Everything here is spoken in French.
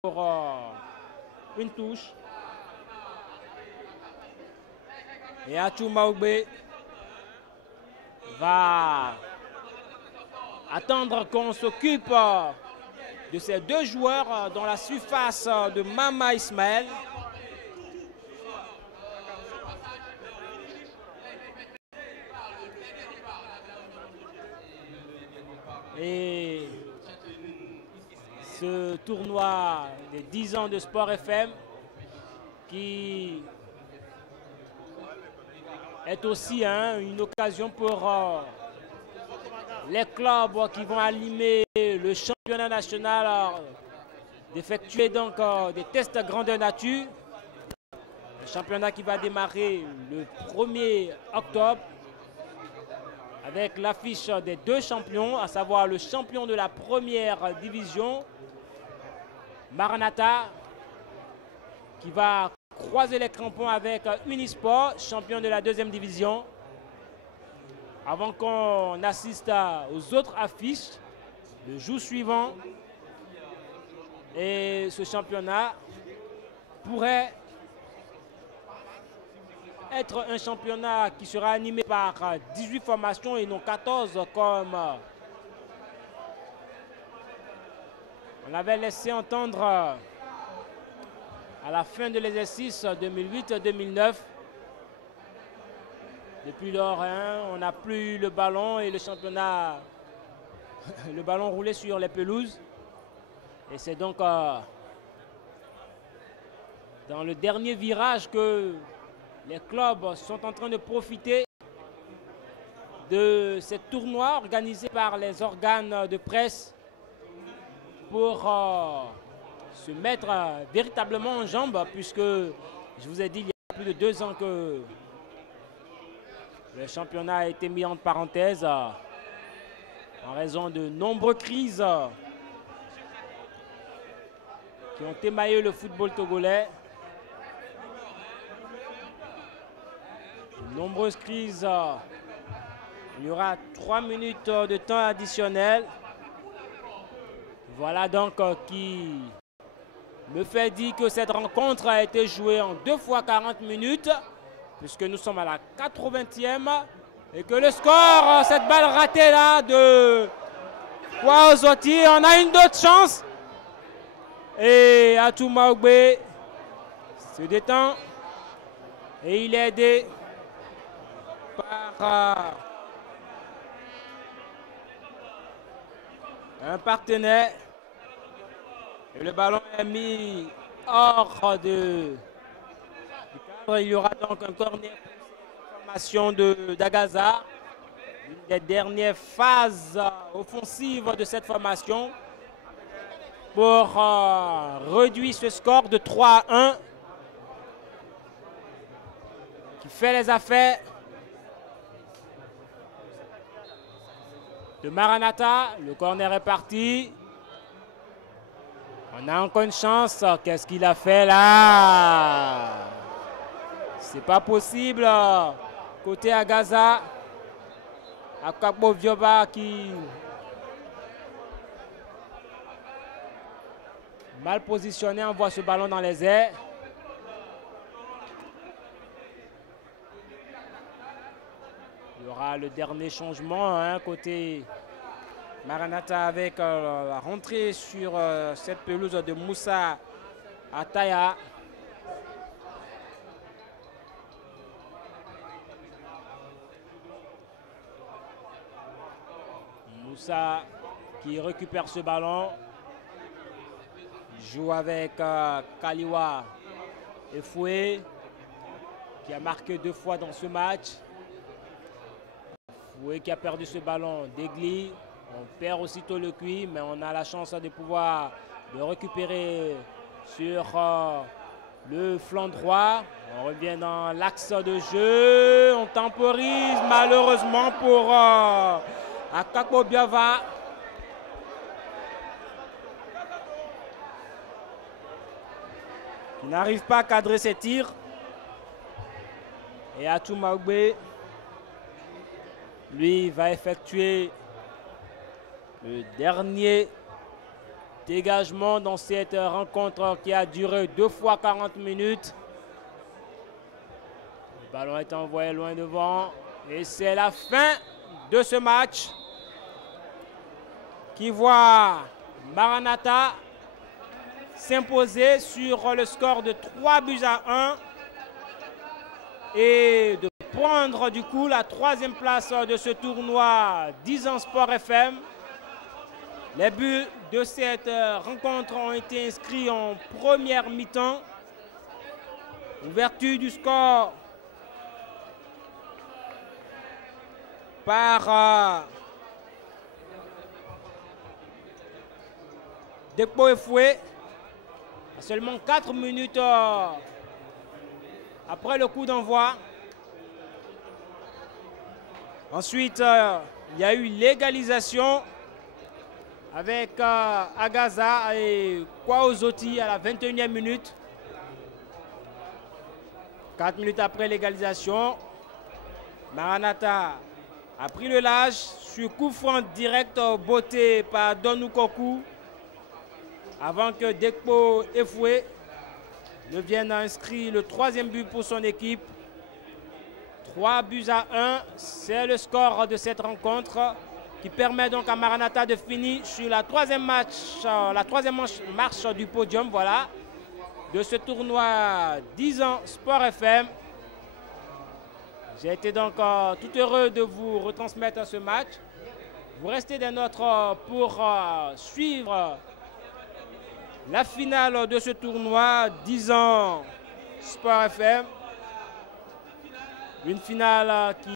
pour une touche. Et Atou Maougbe va attendre qu'on s'occupe de ces deux joueurs dans la surface de Mama Ismaël. Et ce tournoi des 10 ans de Sport FM qui est aussi une occasion pour les clubs qui vont animer le championnat national d'effectuer donc des tests grandeur nature. Le championnat qui va démarrer le 1er octobre avec l'affiche des deux champions, à savoir le champion de la première division, Maranatha, qui va croiser les crampons avec Unisport, champion de la deuxième division. Avant qu'on assiste aux autres affiches, le jour suivant, et ce championnat pourrait être un championnat qui sera animé par 18 formations et non 14 comme on avait laissé entendre à la fin de l'exercice 2008-2009. Depuis lors, on n'a plus eu le ballon et le championnat, le ballon roulait sur les pelouses. Et c'est donc dans le dernier virage que les clubs sont en train de profiter de ces tournois organisés par les organes de presse pour se mettre véritablement en jambes, puisque je vous ai dit il y a plus de 2 ans que le championnat a été mis en parenthèse en raison de nombreuses crises qui ont émaillé le football togolais. De nombreuses crises. Il y aura 3 minutes de temps additionnel. Voilà donc qui me fait dire que cette rencontre a été jouée en 2 fois 40 minutes, puisque nous sommes à la 80e, et que le score, cette balle ratée là de Kwaozoti, on a une autre chance. Et Atou Maougbe se détend et il est aidé par un partenaire. Et le ballon est mis hors du cadre. Il y aura donc un corner pour formation d'Agaza. Une des dernières phases offensives de cette formation pour réduire ce score de 3-1 qui fait les affaires de Maranatha. Le corner est parti. On a encore une chance. Qu'est-ce qu'il a fait là? C'est pas possible. Côté Agaza, Akabo Vioba qui mal positionné envoie ce ballon dans les airs. Il y aura le dernier changement côté Maranatha avec la rentrée sur cette pelouse de Moussa Ataya. Moussa qui récupère ce ballon. Joue avec Kaliwa et Foué qui a marqué 2 fois dans ce match. Foué qui a perdu ce ballon. Degli, on perd aussitôt le cuit, mais on a la chance de pouvoir le récupérer sur le flanc droit. On revient dans l'axe de jeu. On temporise malheureusement pour Akabo Biava. Qui n'arrive pas à cadrer ses tirs. Et Atou Maougbe, lui, va effectuer le dernier dégagement dans cette rencontre qui a duré 2 fois 40 minutes. Le ballon est envoyé loin devant. Et c'est la fin de ce match qui voit Maranatha s'imposer sur le score de 3-1 et de prendre du coup la 3e place de ce tournoi 10 ans Sport FM. Les buts de cette rencontre ont été inscrits en première mi-temps. Ouverture du score par Dekpo Efoué. À seulement 4 minutes après le coup d'envoi. Ensuite, il y a eu l'égalisation avec Agaza et Kwaozoti à la 21e minute. 4 minutes après l'égalisation, Maranatha a pris le large sur coup franc direct botté par Donoukoku avant que Dekpo Efoué ne vienne inscrire le 3e but pour son équipe. 3-1, c'est le score de cette rencontre qui permet donc à Maranatha de finir sur la 3e marche du podium, voilà, de ce tournoi 10 ans Sport FM. J'ai été donc tout heureux de vous retransmettre ce match. Vous restez des nôtres pour suivre la finale de ce tournoi 10 ans Sport FM. Une finale qui